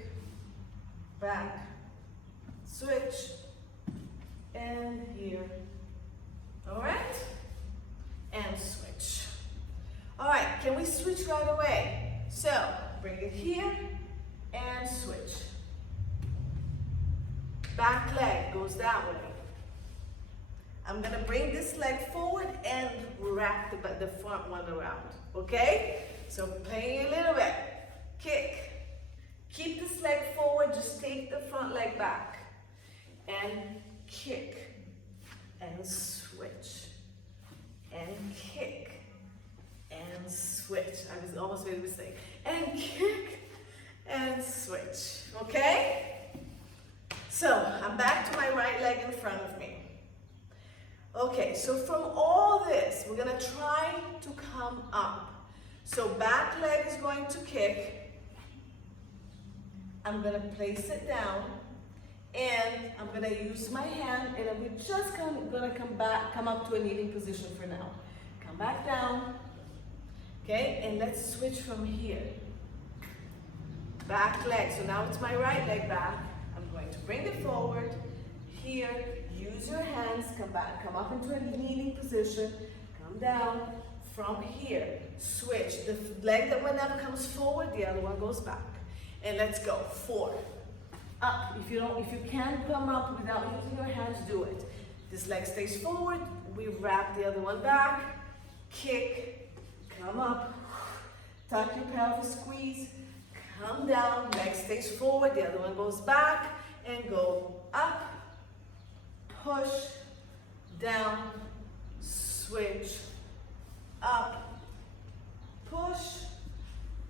back, switch, and here. All right, and switch. All right, can we switch right away? So, bring it here and switch. Back leg goes that way. I'm gonna bring this leg forward and wrap the front one around, okay? So, play a little bit. Kick. Keep this leg forward, just take the front leg back. And kick. And switch. And kick. And switch. I was almost made a mistake. And kick. And switch. Okay? So, I'm back to my right leg in front of me. Okay, so from all this, we're gonna try to come up. So back leg is going to kick. I'm gonna place it down. And I'm gonna use my hand, and we're just gonna come up to a kneeling position for now. Come back down, okay? And let's switch from here. Back leg, so now it's my right leg back. I'm going to bring it forward. Here, use your hands, come back, come up into a kneeling position, come down. From here, switch. The leg that went up comes forward, the other one goes back. And let's go, 4. Up. If you can't come up without using your hands, do it. This leg stays forward. We wrap the other one back. Kick. Come up. Tuck your pelvis, squeeze. Come down. Leg stays forward. The other one goes back. And go up. Push. Down. Switch. Up. Push.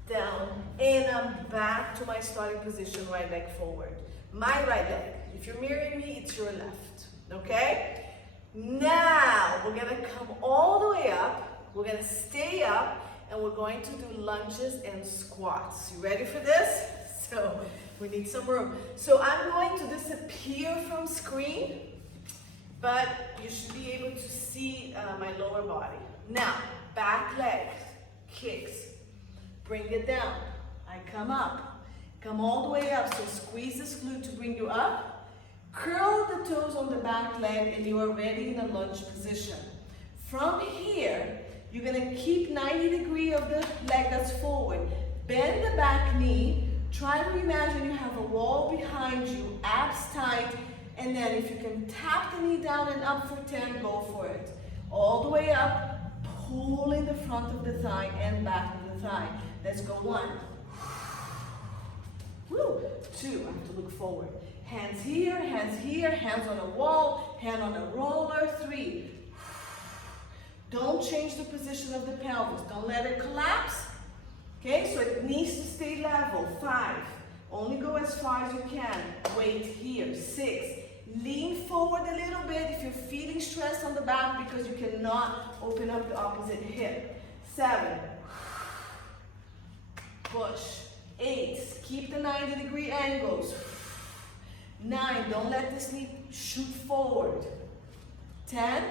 Down, and I'm back to my starting position, right leg forward. My right leg. If you're mirroring me, it's your left, okay? Now, we're gonna come all the way up, we're gonna stay up, and we're going to do lunges and squats. You ready for this? So, we need some room. So I'm going to disappear from screen, but you should be able to see my lower body. Now, back leg, kicks. Bring it down. I come up. Come all the way up. So squeeze this glute to bring you up. Curl the toes on the back leg, and you are already in a lunge position. From here, you're gonna keep 90 degrees of the leg that's forward. Bend the back knee. Try to imagine you have a wall behind you, abs tight, and then if you can tap the knee down and up for 10, go for it. All the way up, pulling the front of the thigh and back of the thigh. Let's go 1. Woo. 2, I have to look forward. Hands here, hands on a wall, hand on a roller. 3. Don't change the position of the pelvis. Don't let it collapse. Okay, so it needs to stay level. 5. Only go as far as you can. Weight here. 6. Lean forward a little bit if you're feeling stress on the back because you cannot open up the opposite hip. 7. Push. 8. Keep the 90-degree angles. 9. Don't let this knee shoot forward. 10.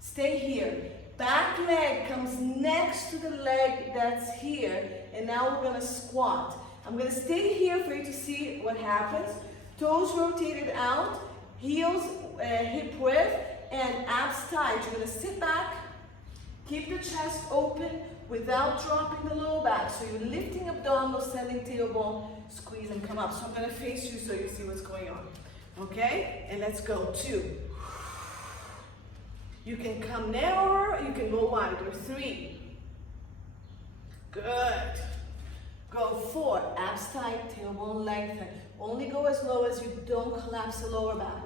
Stay here. Back leg comes next to the leg that's here, and now we're gonna squat. I'm gonna stay here for you to see what happens. Toes rotated out, heels hip width, and abs tight. You're gonna sit back, keep your chest open without dropping the low back. So you're lifting abdominals, sending tailbone, squeeze and come up. So I'm gonna face you so you see what's going on. Okay, and let's go. 2. You can come narrower, you can go wider. 3. Good. Go 4. Abs tight, tailbone lengthen. Only go as low as you don't collapse the lower back.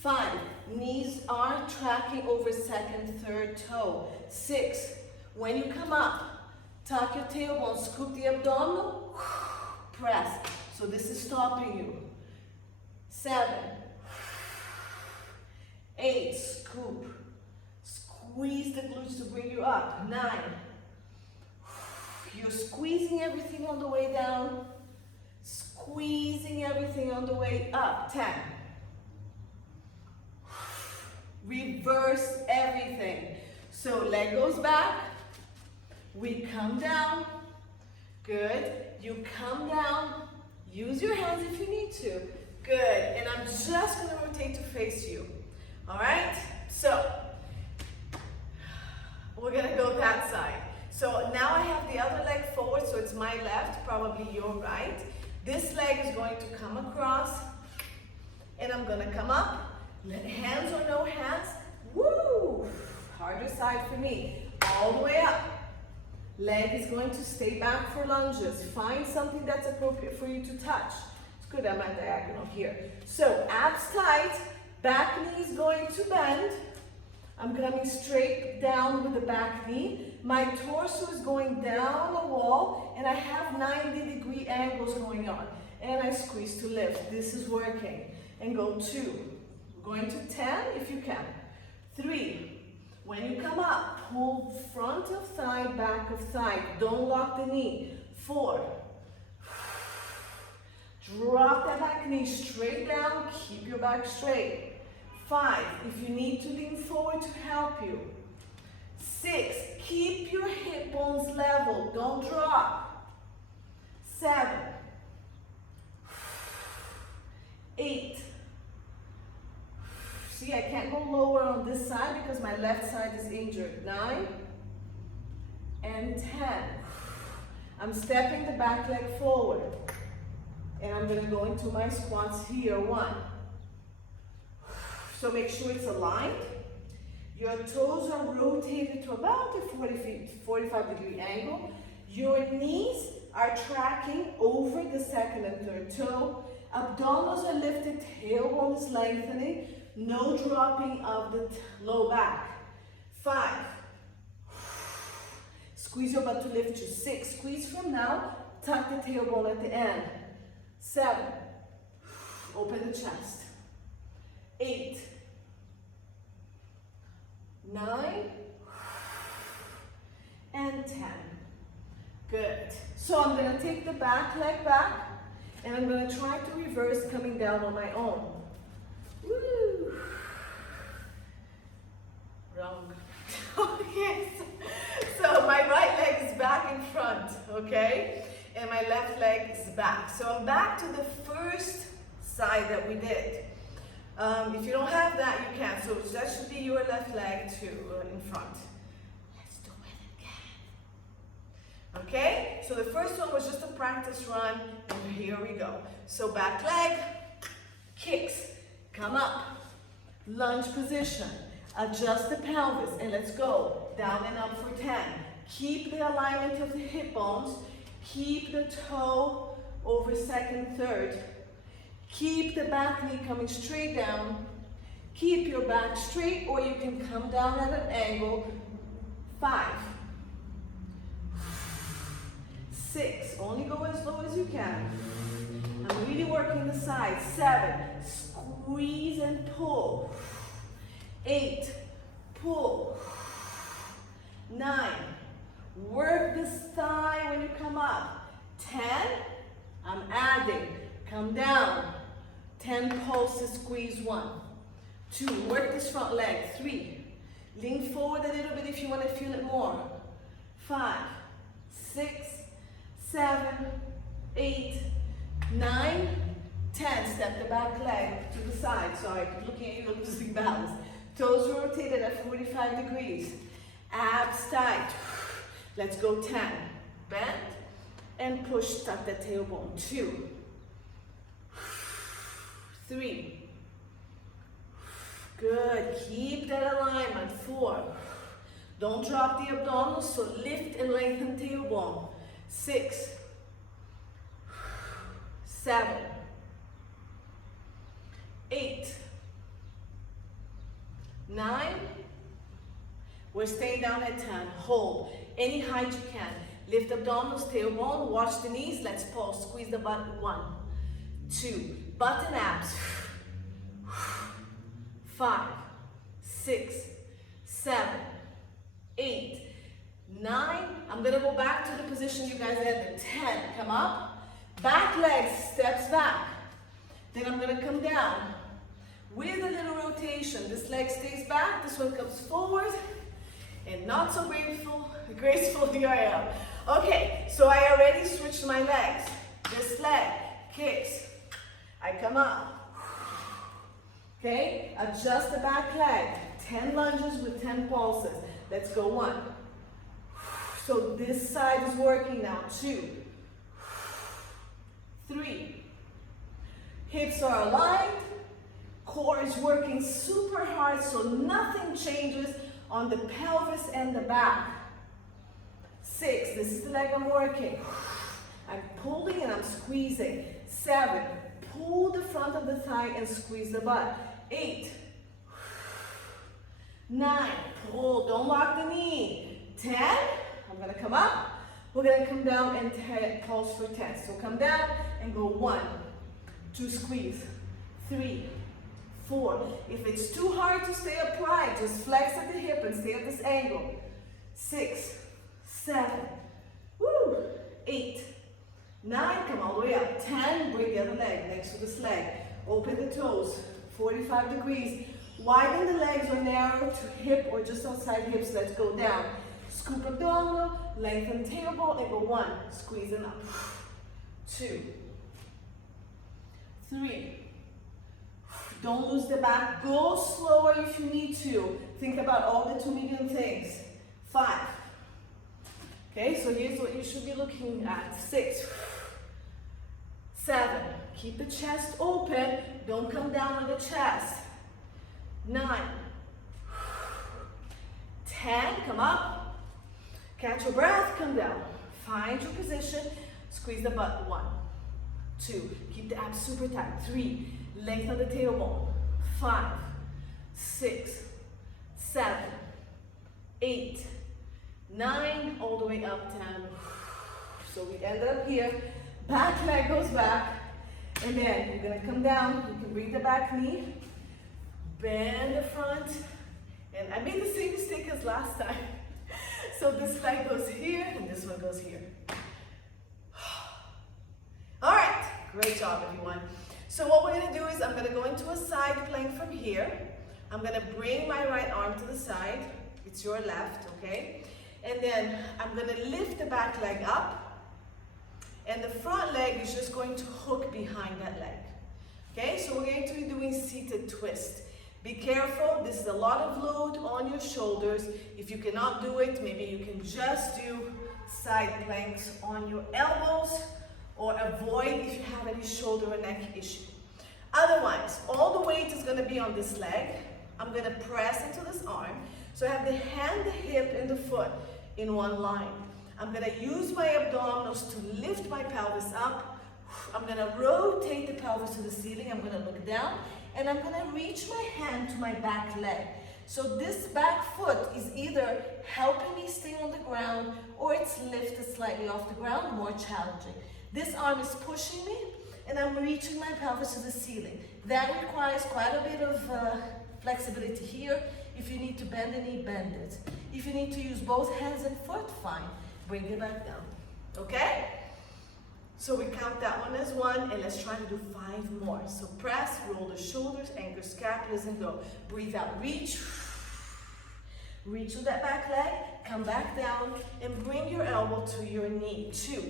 5. Knees are tracking over second, third toe. 6. When you come up, tuck your tailbone, scoop the abdominal, press. So this is stopping you. 7. 8. Scoop. Squeeze the glutes to bring you up. 9. You're squeezing everything on the way down, squeezing everything on the way up. 10. Reverse everything. So leg goes back, we come down. Good. You come down, use your hands if you need to. Good. And I'm just going to rotate to face you. All right? So we're going to go that side. So now I have the other leg forward, so it's my left, probably your right. This leg is going to come across, and I'm going to come up. Hands or no hands. Woo! Harder side for me. All the way up. Leg is going to stay back for lunges. Find something that's appropriate for you to touch. It's good I'm at diagonal here. So abs tight, back knee is going to bend. I'm coming straight down with the back knee. My torso is going down the wall, and I have 90-degree angles going on. And I squeeze to lift. This is working. And go 2. We're going to 10 if you can. 3. When you come up, pull front of thigh, back of thigh. Don't lock the knee. 4. Drop that back knee straight down. Keep your back straight. 5. If you need to lean forward to help you. 6. Keep your hip bones level. Don't drop. 7. 8. See, I can't go lower on this side because my left side is injured. 9 and 10. I'm stepping the back leg forward. And I'm going to go into my squats here. 1. So make sure it's aligned. Your toes are rotated to about a 45-degree angle. Your knees are tracking over the second and third toe. Abdominals are lifted, tailbone is lengthening. No dropping of the low back. 5. Squeeze your butt to lift you. 6. Squeeze from now. Tuck the tailbone at the end. 7. Open the chest. 8. 9 and 10. Good. So I'm going to take the back leg back, and I'm going to try to reverse coming down on my own. Woo. Wrong. Okay. So my right leg is back in front, okay? And my left leg is back. So I'm back to the first side that we did. If you don't have that, you can. So that should be your left leg too, in front. Let's do it again. Okay? So the first one was just a practice run, and here we go. So back leg, kicks, come up, lunge position, adjust the pelvis, and let's go. Down and up for 10. Keep the alignment of the hip bones. Keep the toe over second, third. Keep the back knee coming straight down. Keep your back straight, or you can come down at an angle. 5. 6. Only go as low as you can. I'm really working the sides. 7. Squeeze and pull. 8. Pull. 9. Work this thigh when you come up. 10. I'm adding. Come down. 10 pulses, squeeze 1. 2, work this front leg. 3, lean forward a little bit if you want to feel it more. 5, 6, 7, 8, 9, 10. Step the back leg to the side. Sorry, looking at you, losing balance. Toes rotated at 45 degrees. Abs tight. Let's go 10. Bend and push, tuck the tailbone. 2, 3. Good. Keep that alignment. 4. Don't drop the abdominals, so lift and lengthen tailbone. 6, 7, 8, 9. We're staying down at 10. Hold. Any height you can. Lift abdominals, tailbone. Watch the knees. Let's pause. Squeeze the butt. 1, 2. Butt and abs. 5, 6, 7, 8, 9. I'm going to go back to the position you guys had in. 10. Come up. Back leg steps back. Then I'm going to come down with a little rotation. This leg stays back. This one comes forward. And not so graceful here I am. Okay, so I already switched my legs. This leg kicks. I come up. Okay, adjust the back leg. 10 lunges with 10 pulses. Let's go. 1. So this side is working now. 2, 3. Hips are aligned. Core is working super hard, so nothing changes on the pelvis and the back. 6, this is the leg I'm working. I'm pulling and I'm squeezing. 7, pull the front of the thigh and squeeze the butt. 8, 9, pull, don't lock the knee. 10, I'm gonna come up. We're gonna come down and pulse for 10. So come down and go 1, 2, squeeze. 3, 4. If it's too hard to stay upright, just flex at the hip and stay at this angle. 6, 7, woo, 8, 9, come all the way up. 10, bring the other leg next to this leg. Open the toes, 45 degrees. Widen the legs or narrow to hip or just outside hips. Let's go down. Scoop abdominal, lengthen tailbone, and go 1, squeeze it up. 2, 3. Don't lose the back. Go slower if you need to. Think about all the 2 medium things. 5. Okay, so here's what you should be looking at. 6, 7. Keep the chest open. Don't come down on the chest. 9, 10. Come up. Catch your breath. Come down. Find your position. Squeeze the butt. 1, 2. Keep the abs super tight. 3. Lengthen the tailbone. 5, 6, 7, 8, 9, all the way up 10. So we end up here. Back leg goes back. And then you're going to come down. You can bring the back knee. Bend the front. And I made the same mistake as last time. So this leg goes here and this one goes here. All right. Great job, everyone. So what we're going to do is I'm going to go into a side plank from here. I'm going to bring my right arm to the side. It's your left, okay? And then I'm going to lift the back leg up. And the front leg is just going to hook behind that leg. Okay, so we're going to be doing seated twist. Be careful, this is a lot of load on your shoulders. If you cannot do it, maybe you can just do side planks on your elbows, or avoid if you have any shoulder or neck issue. Otherwise, all the weight is going to be on this leg. I'm going to press into this arm. So I have the hand, the hip, and the foot in one line. I'm going to use my abdominals to lift my pelvis up. I'm going to rotate the pelvis to the ceiling. I'm going to look down, and I'm going to reach my hand to my back leg. So this back foot is either helping me stay on the ground, or it's lifted slightly off the ground, more challenging. This arm is pushing me, and I'm reaching my pelvis to the ceiling. That requires quite a bit of flexibility here. If you need to bend the knee, bend it. If you need to use both hands and foot, fine. Bring it back down, okay? So we count that one as one, and let's try to do 5 more. So press, roll the shoulders, anchor scapulas, and go. Breathe out, reach. Reach with that back leg, come back down, and bring your elbow to your knee. 2.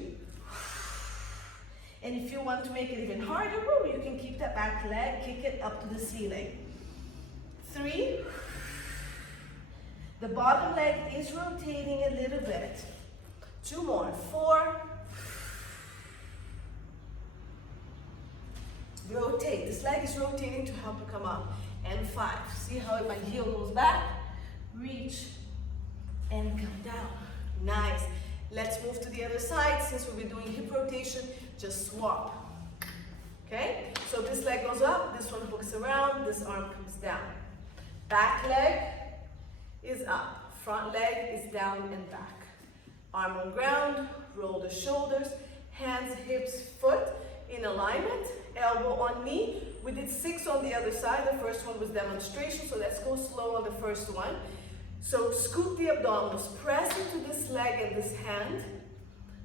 And if you want to make it even harder, you can keep that back leg, kick it up to the ceiling. 3. The bottom leg is rotating a little bit. 2 more. 4. Rotate. This leg is rotating to help you come up. And 5. See how my heel goes back? Reach and come down. Nice. Let's move to the other side. Since we'll be doing hip rotation, just swap. Okay? So this leg goes up, this one hooks around, this arm comes down. Back leg is up, front leg is down and back. Arm on ground, roll the shoulders, hands, hips, foot in alignment, elbow on knee. We did 6 on the other side. The first one was demonstration, so let's go slow on the first one. So scoop the abdominals, press into this leg and this hand.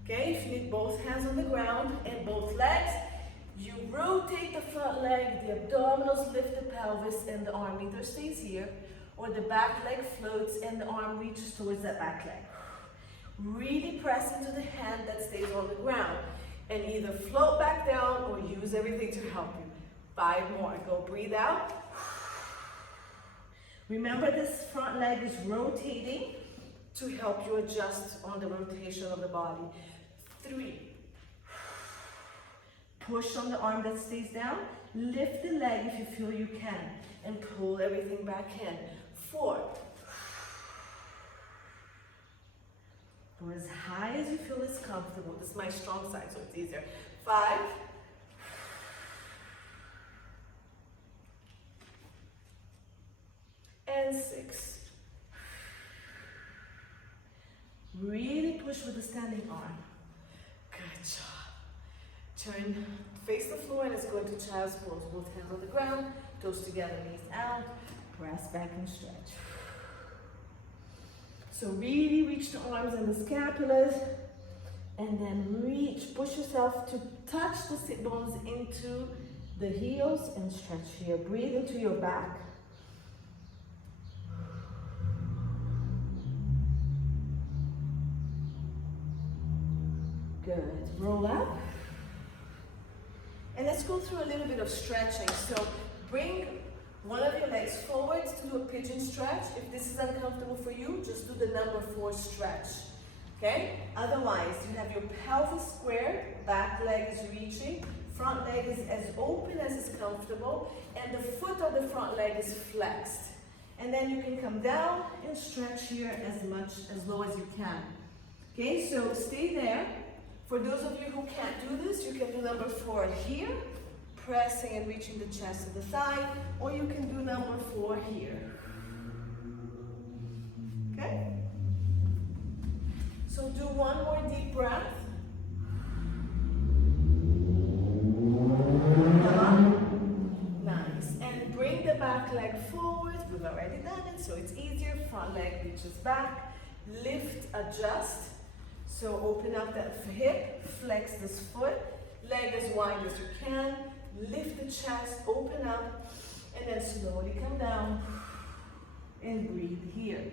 Okay, if you need both hands on the ground and both legs, you rotate the front leg, the abdominals lift the pelvis, and the arm either stays here, or the back leg floats and the arm reaches towards that back leg. Really press into the hand that stays on the ground, and either float back down or use everything to help you. 5 more. Go, breathe out. Remember, this front leg is rotating to help you adjust on the rotation of the body. 3. Push on the arm that stays down. Lift the leg if you feel you can, and pull everything back in. 4. Go as high as you feel is comfortable. This is my strong side, so it's easier. 5. And 6. Really push with the standing arm. Good job. Turn, face the floor, and let's go into child's pose. Both hands on the ground, toes together, knees out. Press back and stretch. So really reach the arms and the scapulas, and then reach, push yourself to touch the sit bones into the heels and stretch here. Breathe into your back. Good. Roll up. And let's go through a little bit of stretching. So bring one of your legs forwards to do a pigeon stretch. If this is uncomfortable for you, just do the number 4 stretch. Okay? Otherwise, you have your pelvis squared, back leg is reaching, front leg is as open as is comfortable, and the foot of the front leg is flexed. And then you can come down and stretch here as low as you can. Okay, so stay there. For those of you who can't do this, you can do number 4 here, pressing and reaching the chest to the side, or you can do number 4 here. Okay? So do one more deep breath. Nice. And bring the back leg forward. We've already done it, so it's easier. Front leg reaches back. Lift, adjust. So open up that hip, flex this foot, leg as wide as you can, lift the chest, open up, and then slowly come down and breathe here.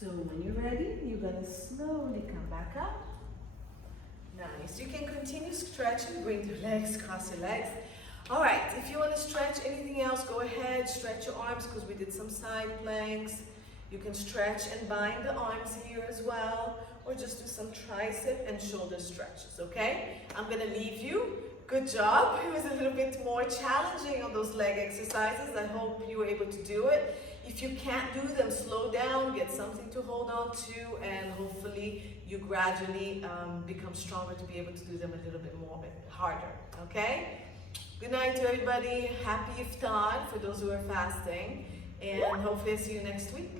So when you're ready, you're gonna slowly come back up. Nice. You can continue stretching, bring your legs, cross your legs. All right, if you want to stretch anything else, go ahead, stretch your arms because we did some side planks. You can stretch and bind the arms here as well, or just do some tricep and shoulder stretches, okay? I'm gonna leave you. Good job. It was a little bit more challenging on those leg exercises. I hope you were able to do it. If you can't do them, slow down, get something to hold on to, and hopefully you gradually become stronger to be able to do them a little bit more harder, okay? Good night to everybody. Happy Iftar for those who are fasting, and hopefully I'll see you next week.